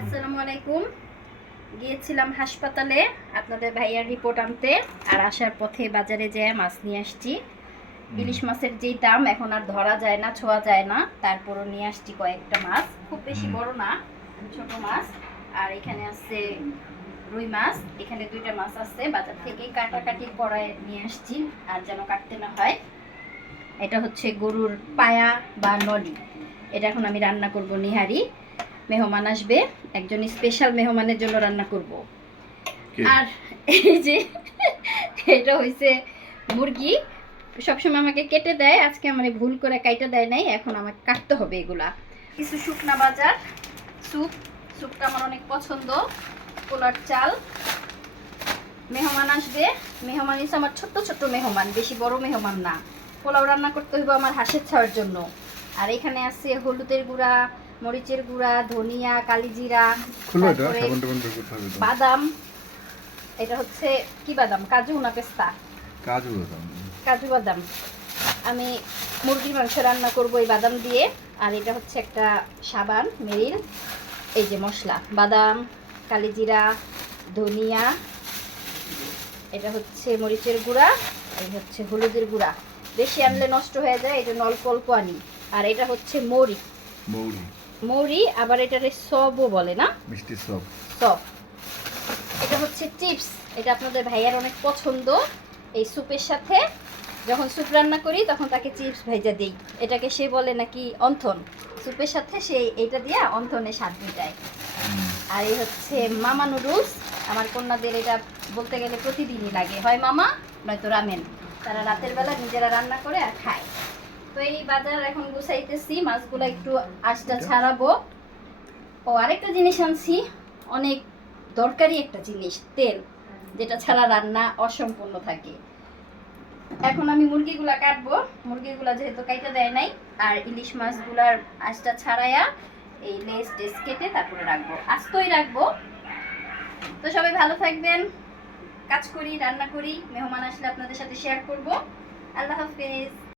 আসসালামু আলাইকুম। গিয়েছিলাম হাসপাতালে আপনাদের ভাইয়ার রিপোর্ট আনতে আর আসার পথে বাজারে যেয়ে মাছ নিয়ে আসছি। ইলিশ মাছের যেই দাম এখন আর ধরা যায় না ছোঁয়া যায় না তারপরও নিয়ে আসছি কয়েকটা মাছ। খুব বেশি। বড় না ছোট মাছ। আর এখানে আছে রুই মাছ এখানে দুইটা মাছ আছে। বাজার থেকে কাটাকাটি করায় নিয়ে আসছি আর যেন কাটতে না হয়। এটা হচ্ছে গরুর পায়া বা নলি। এটা এখন আমি রান্না করব নিহারি। মেহমান আসবে একজন স্পেশাল মেহমানের জন্য রান্না করব। আর এই যে এটা হইছে মুরগি। সবসময় আমাকে কেটে দেয় আজকে আমার ভুল করে কাইটা দেয় নাই এখন আমাকে কাটতে হবে এগুলা। কিছু শুকনা বাজার স্যুপ। স্যুপটা আমার অনেক পছন্দ পোলার চাল। মেহমান আসবে। মেহমান হিসেবে আমার ছোট্ট ছোট্ট মেহমান বেশি বড় মেহমান না। পোলাও রান্না করতে হইব আমার হাঁসের ছাওয়ার জন্য। আর এখানে আছে হলুদের গুঁড়া মরিচের গুঁড়া ধনিয়া কালিজিরা। বাদাম এটা হচ্ছে কি বাদাম? কাজু না পেস্তা? কাজু বাদাম। কাজু বাদাম। আমি মুরগির মাংস রান্না করব এই বাদাম দিয়ে আর এটা হচ্ছে একটা সাবান মেরিল এই যে মশলা। বাদাম কালিজিরা ধনিয়া এটা হচ্ছে মরিচের গুঁড়া এই হচ্ছে হলুদের গুঁড়া। বেশি আনলে নষ্ট হয়ে যায় এটা অল্প আনি। আর এটা হচ্ছে মৌরি। মৌরি। মৌরি আবার এটারে সবও বলে না? মিষ্টি সব। সব। এটা হচ্ছে চিপস। এটা আপনাদের ভাইয়ার অনেক পছন্দ। এই স্যুপের সাথে যখন স্যুপ রান্না করি তখন তাকে চিপস ভাইজা দিই। এটাকে সে বলে নাকি অন্থন। স্যুপের সাথে সে এটা দিয়ে অন্থনে স্বাদ মিটায়। আর এই হচ্ছে মামা নুডলস। আমার কন্যাদের এটা বলতে গেলে প্রতিদিনই লাগে। হয় মামা নয়তো রামেন। তারা রাতের বেলা নিজেরা রান্না করে আর খায়। তো এই বাজার এখন গুছাইতেছি মাছগুলো একটু আঁশটা ছাড়াবো। ও আরেকটা জিনিস আনছি অনেক দরকারি একটা জিনিস তেল যেটা ছাড়া রান্না অসম্পূর্ণ থাকে। এখন আমি মুরগিগুলা কাটবো মুরগিগুলা যেহেতু কাইটা দেয় নাই আর ইলিশ মাছগুলার আঁশটা ছাড়াইয়া এই লেস টেস কেটে তারপরে রাখব আস্তই রাখব। তো সবাই ভালো থাকবেন কাজ করি রান্না করি মেহমান আসলে আপনাদের সাথে শেয়ার করব। আল্লাহ হাফেজ।